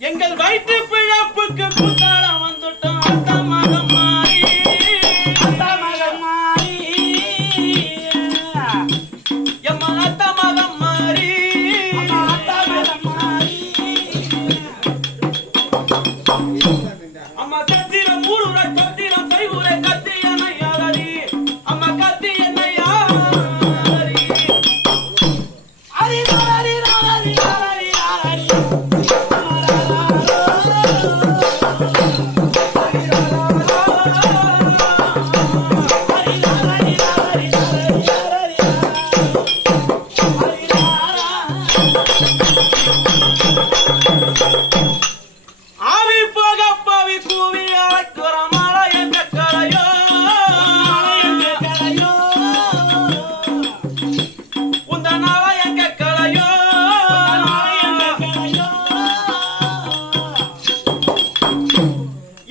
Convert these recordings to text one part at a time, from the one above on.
எங்கள் வயிற்று பிழப்புக்கு புத்தாரம் வந்துட்டோம் அத்தா மகம் மாறி அத்தா மகம் மாறி எம்மா அத்தா மகம் மாறி அத்தா மகம் மாறி அம்மா சத்திரம் மூடுற சத்திரம் கைவுரை கத்தி என்னையாரி அம்மா கத்தி என்னையாரி அரி ராரி ராரி ராரி ராரி ஆவி போக பாவி கூவி அழைக்கிற மழை எங்க கரையோ உந்த நாளை எங்க கரையோ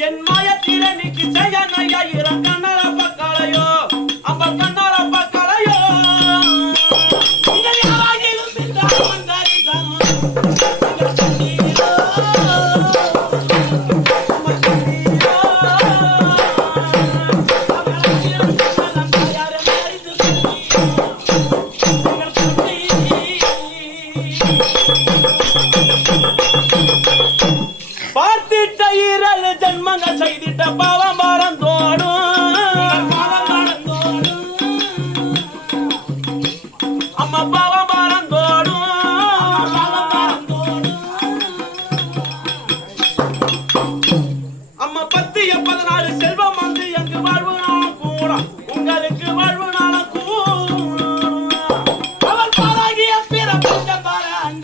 என் மாயத்திர நீக்கி செய்ய நையாயிரம் கண்ணால பக்கலையோ அம்ப கண்ணால பக்கலையோ பார்த்திட்ட ஈரல் ஜன்மங்கள் செய்திட்ட பாவம் மறந்தோடும் அம்மா பாவம் மறந்தோடும் அம்மா 10 செல்வம் வந்து எங்கு வாழ்வு நாளும் கூட உங்களுக்கு வாழ்வு நாளும் கூட அவள் பாராகிய பிற பஞ்ச பாராண்ட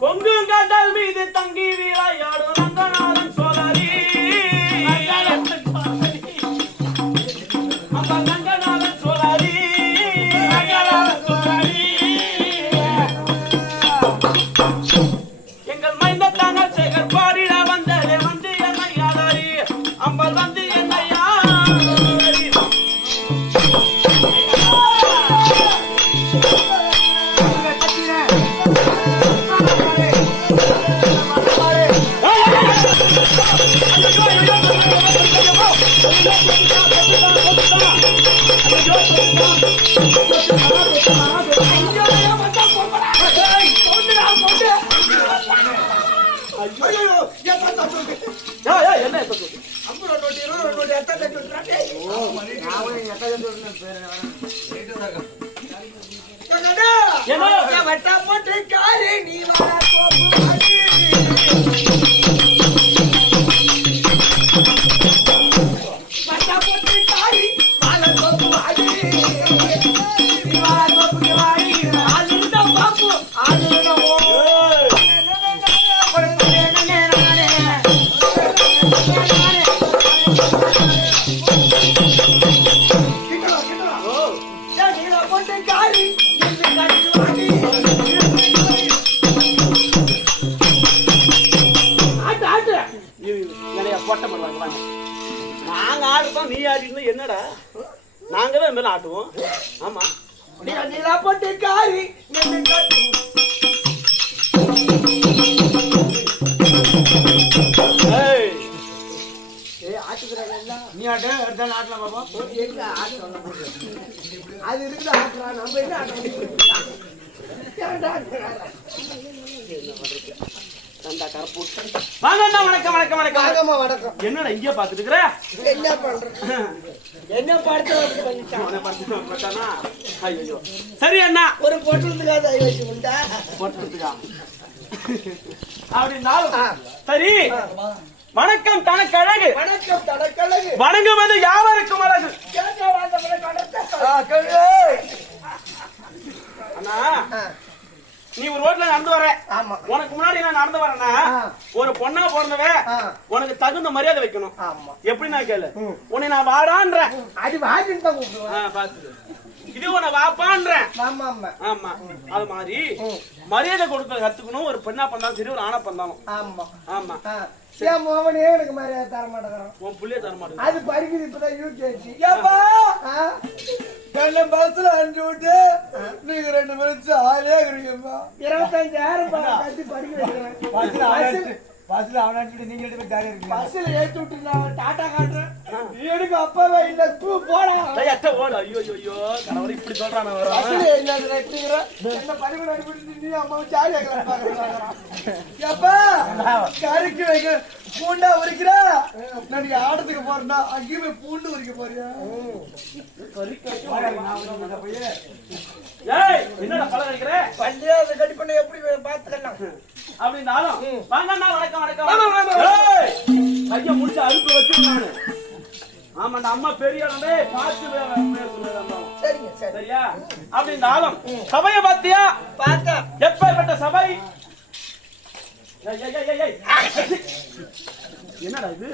பொங்குங்கடல் மீது தங்கி விளையாடும் ரங்கநாதன் சோதரி அப்பா ரங்கநாதன் சோதரி எங்கள் மைந்த தாங்கள் சேகர் பாடிட வந்ததே வந்து என்னை ஆதாரி அம்பல் வந்து என்னை ஆதாரி போட்டு காரி நீ நாங்க ஆடுறோம் நீ ஆடினா என்னடா நாங்க தான் மேல ஆட்டுவோம் ஆமா நீலா போட்டு காரி நீ ஆட்டு அடுத்த ஆட்டலாம் பாப்பா அது இருக்குது ஆட்டுறா நம்ம என்ன என்னடா இங்கே பாத்துட்டு இருக்கிற என்ன பண்ற என்ன படுத்தானா ஐயோ சரி அண்ணா ஒரு போட்டுறதுக்காக ஐயோ உண்டா போட்டுறதுக்கா அப்படின்னாலும் சரி வணக்கம் தனக்கு அழகு வணக்கம் தனக்கு அழகு வணங்குவது யாவருக்கும் அழகு அண்ணா நீ ஒரு ரோட்ல நடந்து வர உனக்கு முன்னாடி நான் நடந்து வரேன்னா ஒரு பொண்ணா பிறந்தவ உனக்கு தகுந்த மரியாதை வைக்கணும் எப்படி நான் கேளு உன்னை நான் வாடான்ற அது வாடின்னு தான் கூப்பிடுவேன் இது உன வாப்பான்றேன். ஆமா ஆமா ஆமா அது மாதிரி மரியாதை கொடுக்க கத்துக்கணும். ஒரு பெண்ணா பண்ணாலும் சரி, ஒரு ஆணா பண்ணாலும். ஆமா ஆமா ஏன் மோகனே எனக்கு மரியாதை தர மாட்டேங்கிறான். உன் புள்ளிய தர மாட்டேன். அது படிக்குது இப்பதான் யூகேஜி. என்ன பஸ்ல அனுப்பிச்சு விட்டு நீங்க 2 பேரும் ஜாலியா இருக்கிறீங்கப்பா. 25,000 கட்டி படிக்க வைக்கிறேன். பஸ்ல அவன் அனுப்பிட்டு நீங்க 2 பேரும் ஜாலியா இருக்கீங்க. பஸ்ல ஏத்தி விட்டு நான் டாடா காட்டுறேன். எனக்கு அப்பாவே இல்ல தூ போடா. அட்ட ஓடு. ஐயோ ஐயோ கணவர் இப்படி சொல்றானே. பஸ்ல என்ன எப்படிங்கற என்ன படிக்க அனுப்பிட்டு நீ அம்மாவை ஜாலியா இருக்க பாக்குறாங்க. அப்பா கறிக்கு வைக்க பூண்டா உரிக்கிறா. நான் ஆடத்துக்கு போறேன்னா அங்கேயுமே பூண்டு உரிக்க போறியா? ஏய் என்னடா பழம் வைக்கிற? பஞ்சாயத்து கட்டி பண்ண எப்படி பாத்துக்கலாம் அப்படினாலும் வாங்கண்ணா வணக்கம் வணக்கம். ஏய் கைய முடிச்சு அறுப்பு வச்சு நானு. ஆமாண்டா அம்மா பெரிய இடமே பார்த்து பேசுறேன். சரிங்க சரி சரியா? அப்படினாலும் சபையை பாத்தியா? பார்த்தா எப்பேற்பட்ட சபை? என்னடா இது?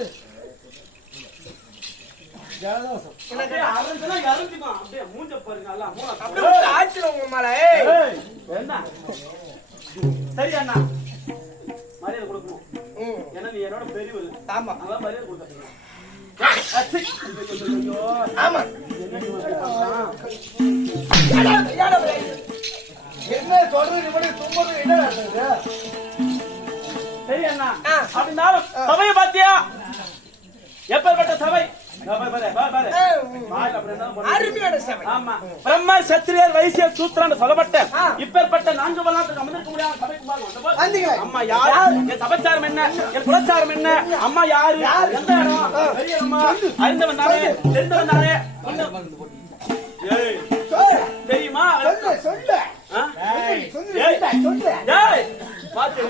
ஜலதோஷம். அப்படியே அரஞ்சனா இறஞ்சிமா. அப்படியே மூஞ்ச பாருங்க. நல்லா மூணா அப்படியே ஆச்சிரும் உங்க மேல. ஏய் என்ன? சரி அண்ணா மரியாதை கொடுக்கணும். ஏன்னா நீ என்னோட பெரியவர். ஆமா அதான் மரியாதை கொடுக்கணும். ஆமா என்ன சொல்றது மட்டும் தும்பது என்ன நடக்குது? சரி அண்ணா அப்படின்னாலும் சபையை பாத்தியா? எப்பேற்பட்ட சபை? ஆமா பிரம்மர் சத்திரியர் வைசியர் சூத்திரன் சொல்லப்பட்ட இப்பேற்பட்ட 4 வல்லாத்துக்கு அமர்ந்திருக்க முடியாத சபைக்கு பாருங்க. அம்மா யார்? என் சபச்சாரம் என்ன? என் குலச்சாரம் என்ன? அம்மா யாரு? எந்த இடம்? பெரியம்மா அறிந்தவன் தானே? தெரிந்தவன் தானே? தெரியுமா? சொல்லு பார்த்து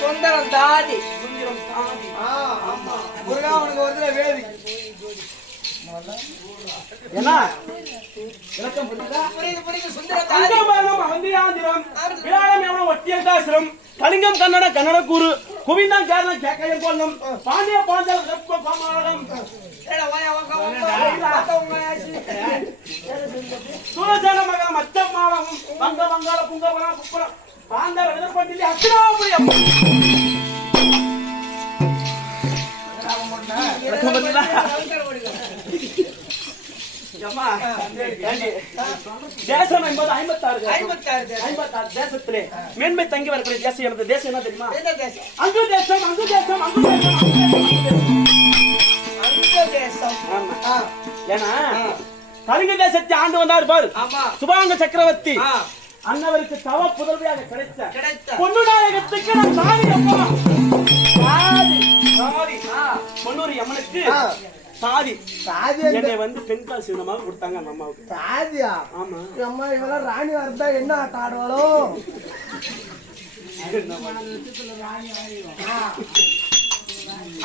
சுந்தரம் தாடி முருகா உனக்கு வந்து வேதி என்ன விளக்கம் புரியுதா? புரியுது சுந்தரம் தாடி வந்தியாந்திரம் விளாடம் எவனும் ஒட்டியங்காசிரம் கலிங்கம் கன்னட கன்னட கூறு குவிந்தான் கேரளம் கேக்கையம் கொல்லம் பாண்டிய பாஞ்சல் வெப்ப பாமாளம் சூரசேன மக மச்சமாலம் வங்க வங்காள புங்கவன புப்புரம் பாந்தர விதப்பட்டிலி அத்திராபுரியம் தேசம் என்பது 56 தேசத்திலே மேன்மை தங்கி வரக்கூடிய தேசம் எனது தேசம் என்ன தெரியுமா? அங்கு தேசம் அங்கு தேசம் அங்கு தேசம். ஏன்னா கலிங்க தேசத்தை ஆண்டு வந்தார் பாரு சுபாங்க சக்கரவர்த்தி. அன்னவருக்கு தவ புதல்வியாக கிடைத்த பொண்ணு நாயகத்துக்கு நான் சாதி அப்பா சாதி பொன்னூர் அம்மனுக்கு சாதி சாதி என்னை வந்து பெண் கால் சின்னமாக கொடுத்தாங்க அந்த அம்மாவுக்கு. சாதியா? ஆமா அம்மா இவெல்லாம் ராணி வரதா என்ன ஆட்டம் ஆடுவாளோ?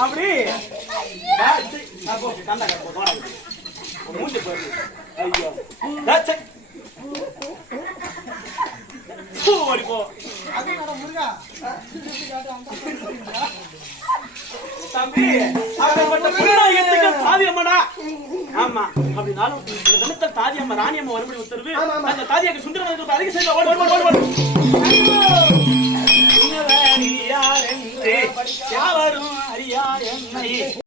அப்படி மூஞ்சி போயிரு. ஐயோ ஓடி போ தம்பி. அப்படிப்பட்ட புதுநாயகத்துக்கு தாதி அம்மனா? ஆமா. அப்படினாலும் இந்த தினத்தில் தாதி அம்மா ராணி அம்மா வரும்படி உத்தரவு. அந்த தாதியாக சுந்தரவனுக்கு அதிக செய்த ஓடு ஓடு ஓடு ஓடு. யாவரும் அறியா என்னை